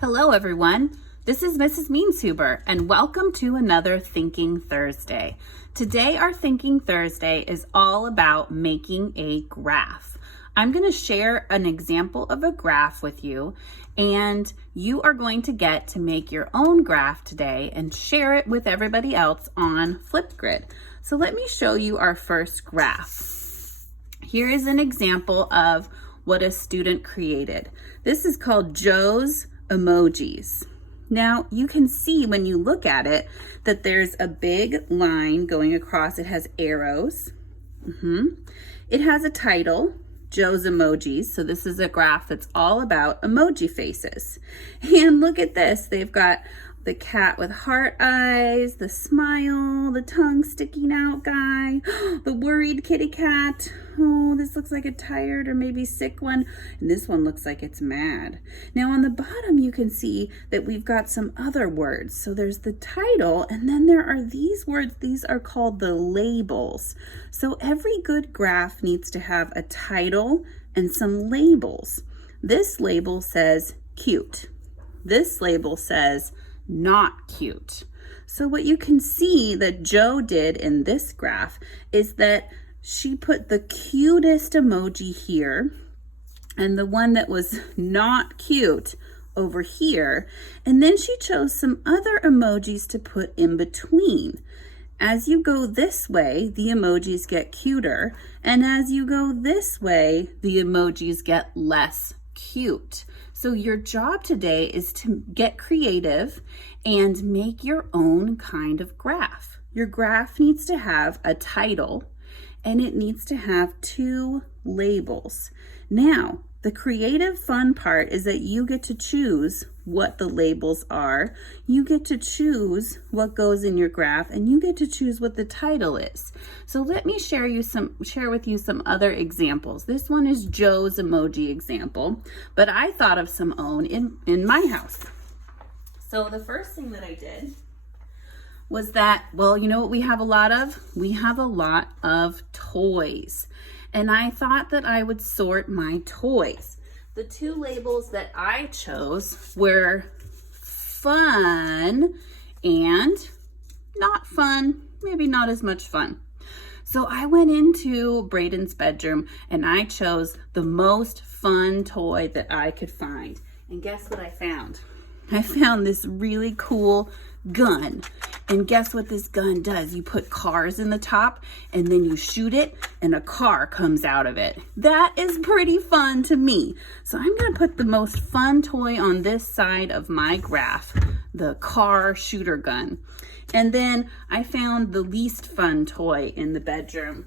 Hello everyone, this is Mrs. Meanshuber and welcome to another Thinking Thursday. Today our Thinking Thursday is all about making a graph. I'm going to share an example of a graph with you and you are going to get to make your own graph today and share it with everybody else on Flipgrid. So let me show you our first graph. Here is an example of what a student created. This is called Joe's Emojis. Now you can see when you look at it that there's a big line going across. It has arrows. It has a title, Joe's Emojis. So this is a graph that's all about emoji faces. And look at this. They've got the cat with heart eyes, the smile, the tongue sticking out guy, the worried kitty cat. Oh, this looks like a tired or maybe sick one. And this one looks like it's mad. Now on the bottom, you can see that we've got some other words. So there's the title, and then there are these words. These are called the labels. So every good graph needs to have a title and some labels. This label says cute. This label says not cute. So what you can see that Joe did in this graph is that she put the cutest emoji here and the one that was not cute over here. And then she chose some other emojis to put in between. As you go this way, the emojis get cuter. And as you go this way, the emojis get less cute. So your job today is to get creative and make your own kind of graph. Your graph needs to have a title and it needs to have two labels. Now, the creative fun part is that you get to choose what the labels are. You get to choose what goes in your graph and you get to choose what the title is. So let me share with you some other examples. This one is Joe's emoji example, but I thought of some own in my house. So the first thing that I did was that, well, you know what we have a lot of? We have a lot of toys. And I thought that I would sort my toys. The two labels that I chose were fun and not fun, maybe not as much fun. So I went into Braden's bedroom and I chose the most fun toy that I could find. And guess what I found? I found this really cool gun. And guess what this gun does? You put cars in the top and then you shoot it and a car comes out of it. That is pretty fun to me. So I'm going to put the most fun toy on this side of my graph, the car shooter gun. And then I found the least fun toy in the bedroom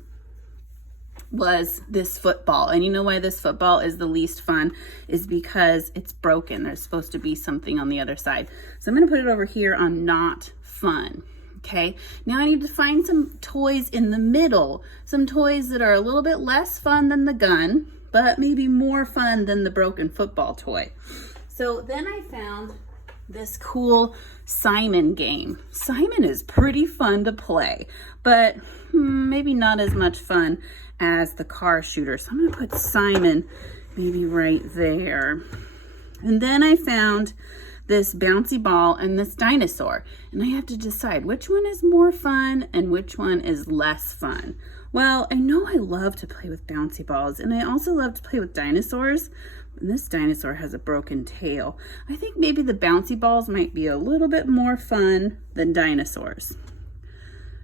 was this football. And you know why this football is the least fun is because it's broken. There's supposed to be something on the other side. So I'm going to put it over here on not fun. Okay, now I need to find some toys in the middle, some toys that are a little bit less fun than the gun, but maybe more fun than the broken football toy. So then I found this cool Simon game. Simon is pretty fun to play, but maybe not as much fun as the car shooter. So I'm going to put Simon maybe right there. And then I found this bouncy ball and this dinosaur. And I have to decide which one is more fun and which one is less fun. Well, I know I love to play with bouncy balls and I also love to play with dinosaurs. And this dinosaur has a broken tail. I think maybe the bouncy balls might be a little bit more fun than dinosaurs.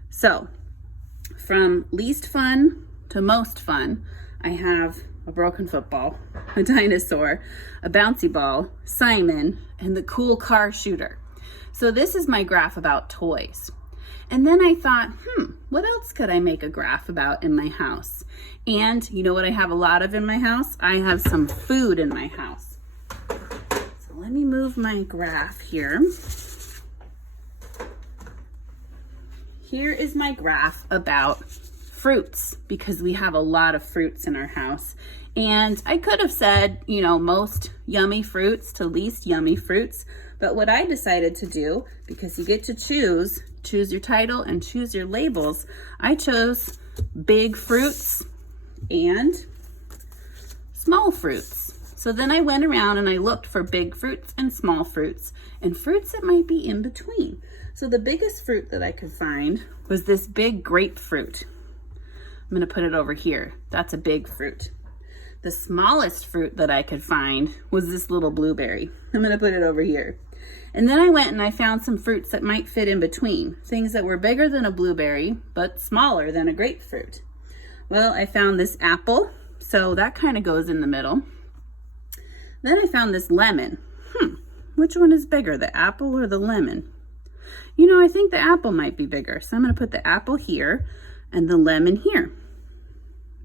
So from least fun to most fun, I have a broken football, a dinosaur, a bouncy ball, Simon, and the cool car shooter. So this is my graph about toys. And then I thought, what else could I make a graph about in my house? And you know what I have a lot of in my house? I have some food in my house. So let me move my graph here. Here is my graph about fruits because we have a lot of fruits in our house. And I could have said, you know, most yummy fruits to least yummy fruits. But what I decided to do, because you get to choose your title and choose your labels, I chose big fruits and small fruits. So then I went around and I looked for big fruits and small fruits and fruits that might be in between. So the biggest fruit that I could find was this big grapefruit. I'm gonna put it over here. That's a big fruit. The smallest fruit that I could find was this little blueberry. I'm gonna put it over here. And then I went and I found some fruits that might fit in between, things that were bigger than a blueberry, but smaller than a grapefruit. Well, I found this apple, so that kind of goes in the middle. Then I found this lemon. Which one is bigger, the apple or the lemon? You know, I think the apple might be bigger, so I'm gonna put the apple here and the lemon here.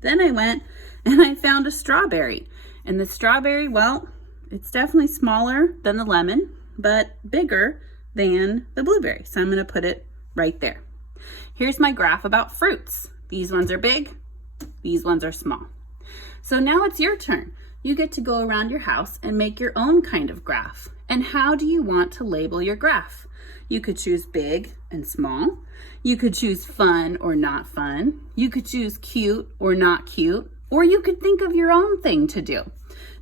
Then I went and I found a strawberry. And the strawberry, well, it's definitely smaller than the lemon, but bigger than the blueberry. So I'm gonna put it right there. Here's my graph about fruits. These ones are big, these ones are small. So now it's your turn. You get to go around your house and make your own kind of graph. And how do you want to label your graph? You could choose big and small. You could choose fun or not fun. You could choose cute or not cute. Or you could think of your own thing to do.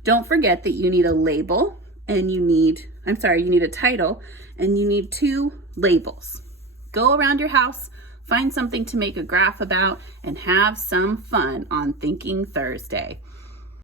Don't forget that you need a label and you need a title and you need 2 labels. Go around your house, find something to make a graph about, and have some fun on Thinking Thursday.